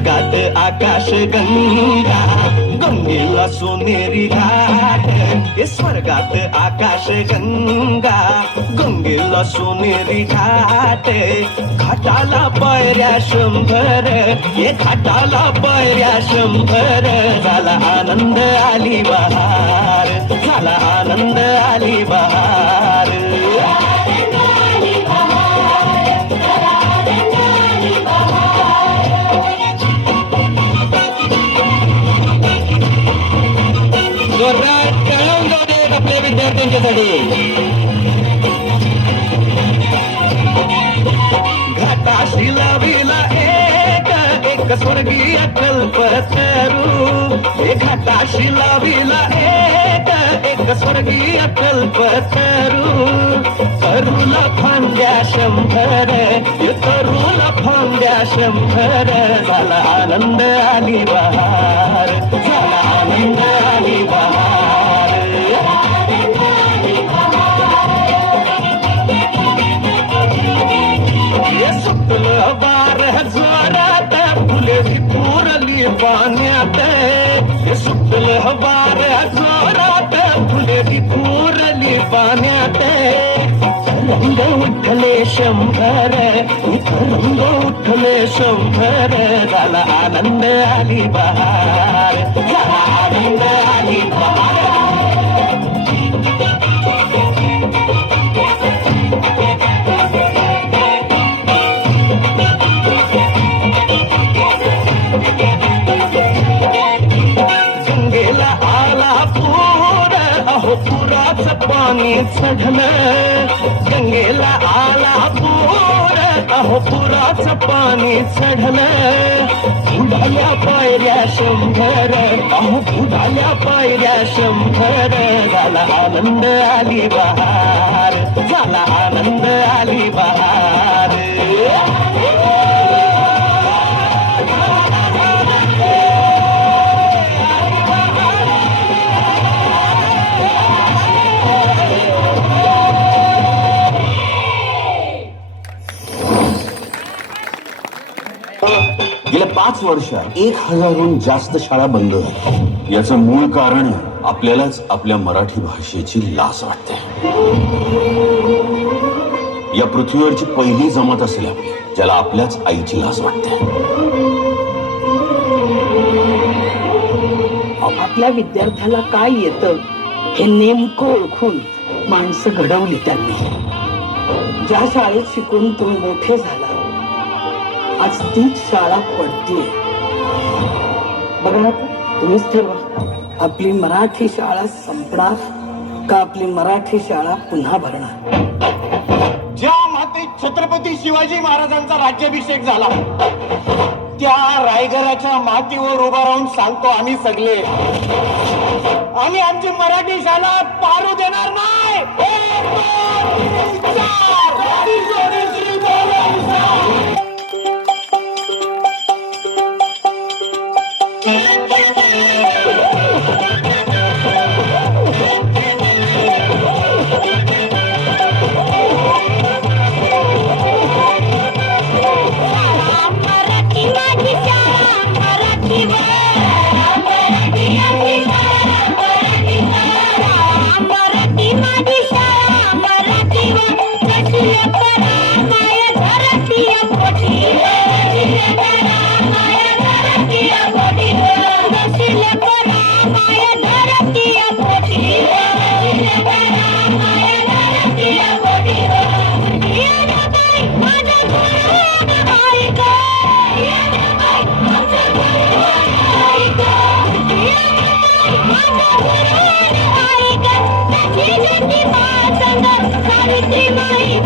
स्वर्गात आकाश गंगा, गंगेला सोनेरी घाट. हे स्वर्गात आकाश गंगा, गंगेला सोनेरी घाट. घाटाला पायऱ्या 100, हे घाटाला पायऱ्या 100. झाला आनंद आली बहार, झाला आनंद आली बहार. जोरदार कळवून जाऊ देत आपल्या विद्यार्थ्यांच्यासाठी. घाटाशी लाविला एक स्वर्गीय कल्पतरू. हे घाटाशी लाविला एक स्वर्गीय कल्पतरू. तरुला फांद्या 100, तरुला फांद्या 100. झाला आनंद आली बहार, झाला आनंद आली बहार. हे सुटलं बार जोरात, फुले पुरली पाण्यात. हे सुटलं बार जोरात, फुले पुरली पाण्यात. रंग उठले 100, रंग उठले 100. झाला आनंद आली बहार, झाला आनंद आली बहार. गंगेला आला पूर, अहो पुराचं पाणी चढलं. गंगेला आला पूर, अहो पुराचं पाणी चढलं. बुडाल्या पायऱ्या 100, अहो बुडाल्या पायऱ्या 100. झाला आनंद आली बहार, झाला आनंद आली बहार. गेल्या 5 वर्षात 1000हून जास्त शाळा बंद झाल्या. याचं मूळ कारण आपल्यालाच आपल्या मराठी भाषेची लाज वाटते. या पृथ्वीवरची पहिली जमात असेल आपली, ज्याला आपल्याच आईची लाज वाटते. आपल्या विद्यार्थ्याला काय येतं हे नेमकं ओळखून माणसं घडवली त्यांनी. ज्या शाळेत शिकून तुम्ही मोठे झाला, आज तीच शाळा पडतीये. बघा, तुम्हीच ठरवा, आपली मराठी शाळा संपणार का आपली मराठी शाळा पुन्हा भरणार. ज्या मातीत छत्रपती शिवाजी महाराजांचा राज्याभिषेक झाला, त्या रायगडाच्या मातीवर उभा राहून सांगतो आम्ही सगळे, आम्ही आमची मराठी शाळा पारू देणार नाही. 1, 2, 3, 4. Maria,